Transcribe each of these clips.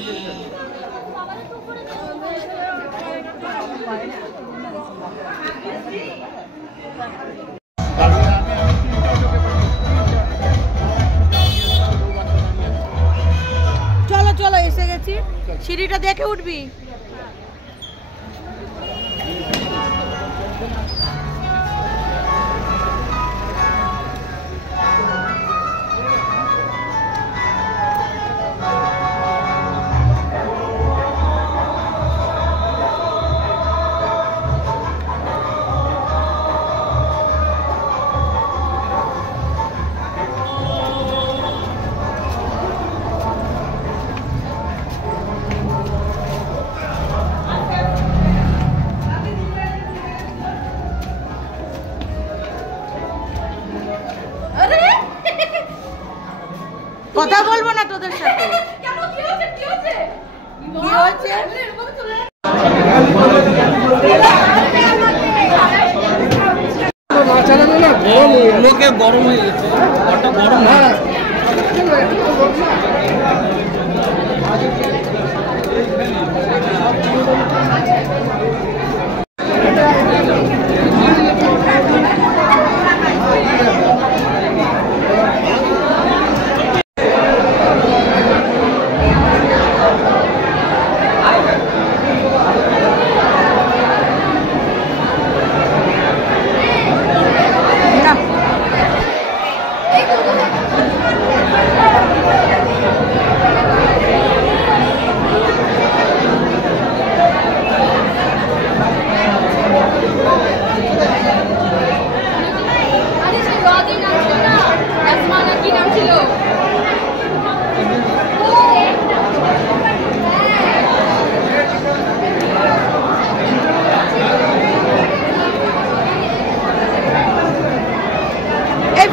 চলো চলো এসে গেছি, সিঁড়িটা দেখে উঠবি। কথা বলবো না তোদের সাথে। লোকে গরম হয়ে গেছে, গরম হ্যাঁ।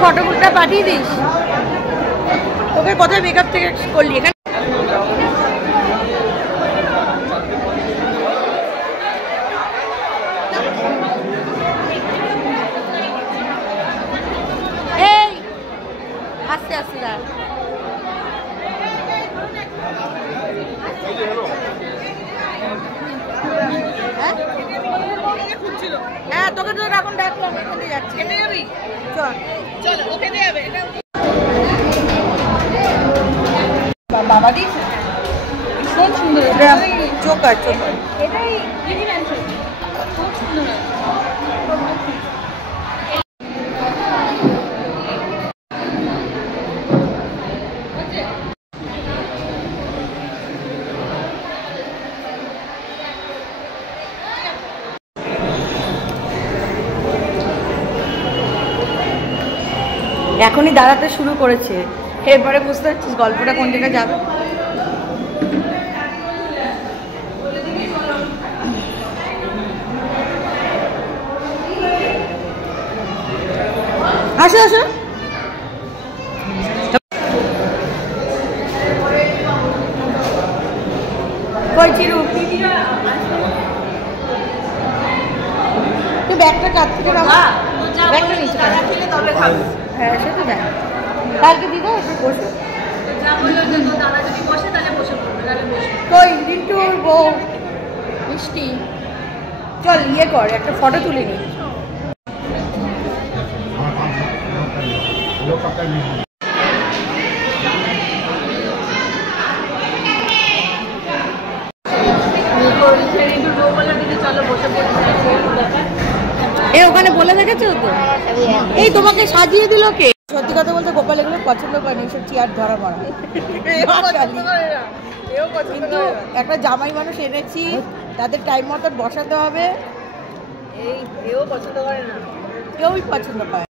ফটোগুলোটা পাঠিয়ে দিস। তোকে কোথায় মেকআপ থেকে করলি? এখানে এই আস্তে আস্তে দাঁড়া। হ্যাঁ তোকে তো এখন ডাকলাম, এখানে যাচ্ছি। এখানে যাবি? চল চল, ওকে দিয়ে যাবে। বাবা দিস ভীষণ সুন্দর, চোখ আর চোখ এটাই খুব সুন্দর। এখনই দাঁড়াতে শুরু করেছে, এরপরে বুঝতে পারছিস গল্পটা কোন জায়গায় যাবে। আসো আসো, কই চিরু তুই ব্যাগটা কাছ থেকে রাখা, ব্যাগটা নিচে তবে খাবো। হ্যাঁ সে তো দেখ, কালকে দিদা একটু বসে দাদা যদি বসে তাহলে বসে কই রিন্টুর বউ মিষ্টি। চল ইয়ে কর, একটা ফটো তুলে নি। ওখানে বলে দেখেছো তো, এই তোমাকে সাজিয়ে দিল কে? সত্যি কথা বলতে গোপাল এগুলো পছন্দ করেনি, এইসব চেয়ার ধরা পড়া। কিন্তু একটা জামাই মানুষ এনেছি, তাদের টাইম মতন বসাতে হবে। এই কেউ পছন্দ করে না, কেউই পছন্দ করে।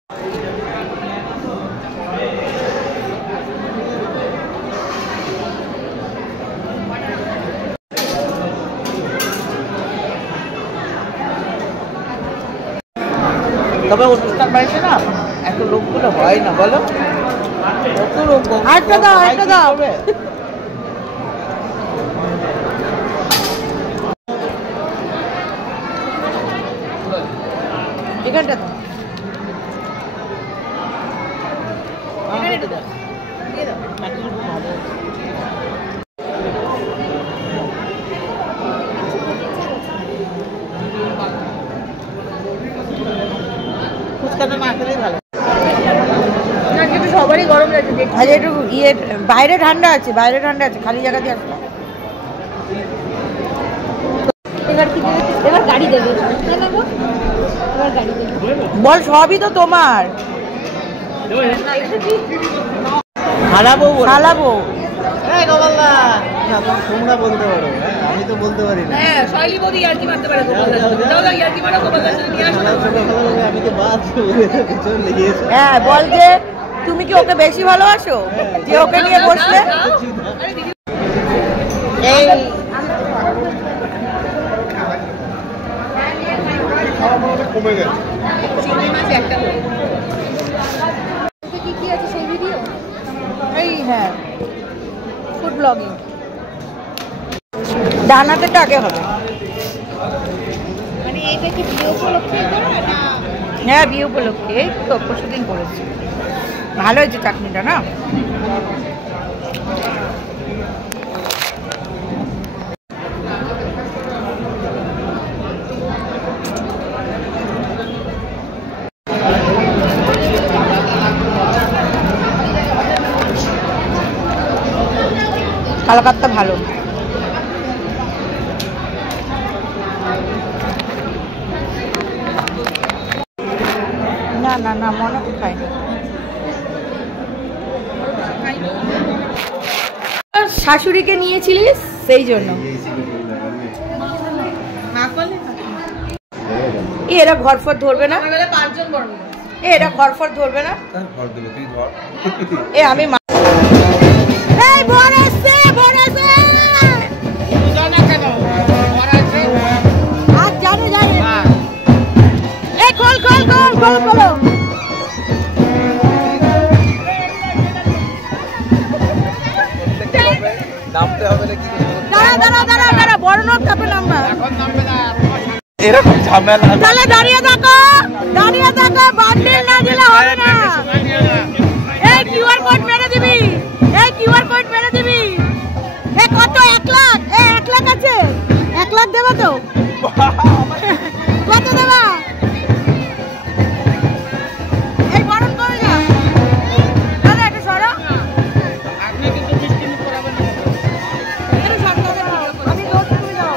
তবে অনুষ্ঠান বাড়িতে না এত লোকগুলো হয় না, বলো কত লোক। আরেকটা দাও, আরেকটা দাও। এখানটা দাও, এখানে দাও, দিয়ে দাও। ফুচকাটা না খেলেই ভালো। সবারই গরম লাগছে দেখছি। আজ একটু বাইরে ঠান্ডা আছে, বাইরে ঠান্ডা আছে, খালি জায়গা দিয়ে আসলাম। এবার গাড়ি দেবে, এবার গাড়ি দেবে। বল সবই তো তোমার। খালাবো খালাবো। তোমরা বলতে পারো, আমি তো বলতে পারি না। হ্যাঁ শৈলী বৌদি ইয়ার্কি মারতে পারে। আমি তো বাদ লেগেছি। হ্যাঁ বল যে তুমি কি ওকে বেশি ভালোবাসো যে ওকে নিয়ে বসলে? এই কমে গেছে। চিংড়ি মাছ একটা কি আছে সেই ভিডিও? এই হ্যাঁ ফুড ব্লগিং। ডানাতেটা আগে হবে। মানে এটা কি বিয়ে উপলক্ষে করা না? হ্যাঁ বিয়ে উপলক্ষে, এই তো পরশুদিন করেছি। ভালো হয়েছে চাটনিটা না? কালাকাতটা ভালো। না না না মনে খাই না। শাশুড়িকে নিয়েছিলিস সেই জন্য। এরা ঘর ফর ধরবে না? এরা ঘর ফর ধরবে না? এ আমি এরকম ঝামেলা। তাহলে দাঁড়িয়ে থাকো, দাঁড়িয়ে থাকো, বান্ডিল না দিলে হবে না। এই কিউআর কোড মেরে দিবি, এই কিউআর কোড মেরে দিবি। এ কত? 1 লাখ? এ 1 লাখ আছে? 1 লাখ দেবা তো? কত দেবা? এই বরণ করে যা। দাদা এটা সরো। আপনি কিন্তু মিষ্টি করাবেন না। আরে সামনে আমি রোজ তুমি যাও।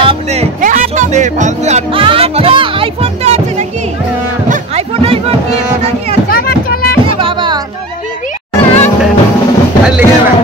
লাভ নেই ফালতু আইফোনটা আছে নাকি আইফোন কি ওটা কি আছে বাবা চলে বাবা লেগে যাবে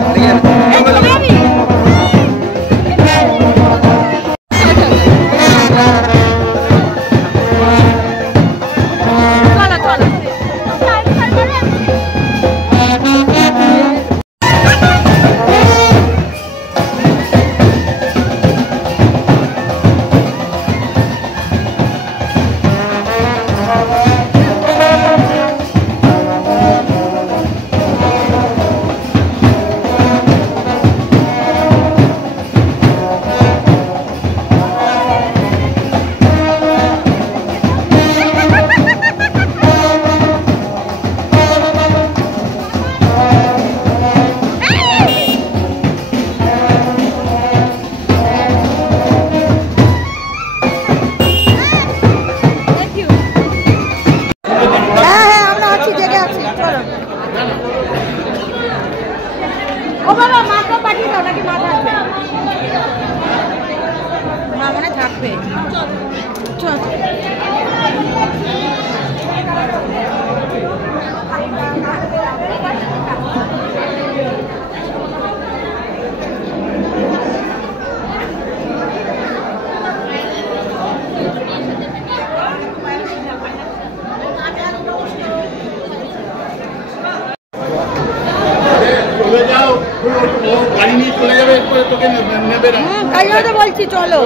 ও বাবা মাকে পাঠিয়ে দাও নাকি মা থাকবে মা মনে থাকবে চল গাড়ি নিয়ে চলে যাবে, তোকে নেবে না। তাই বলছি চলো।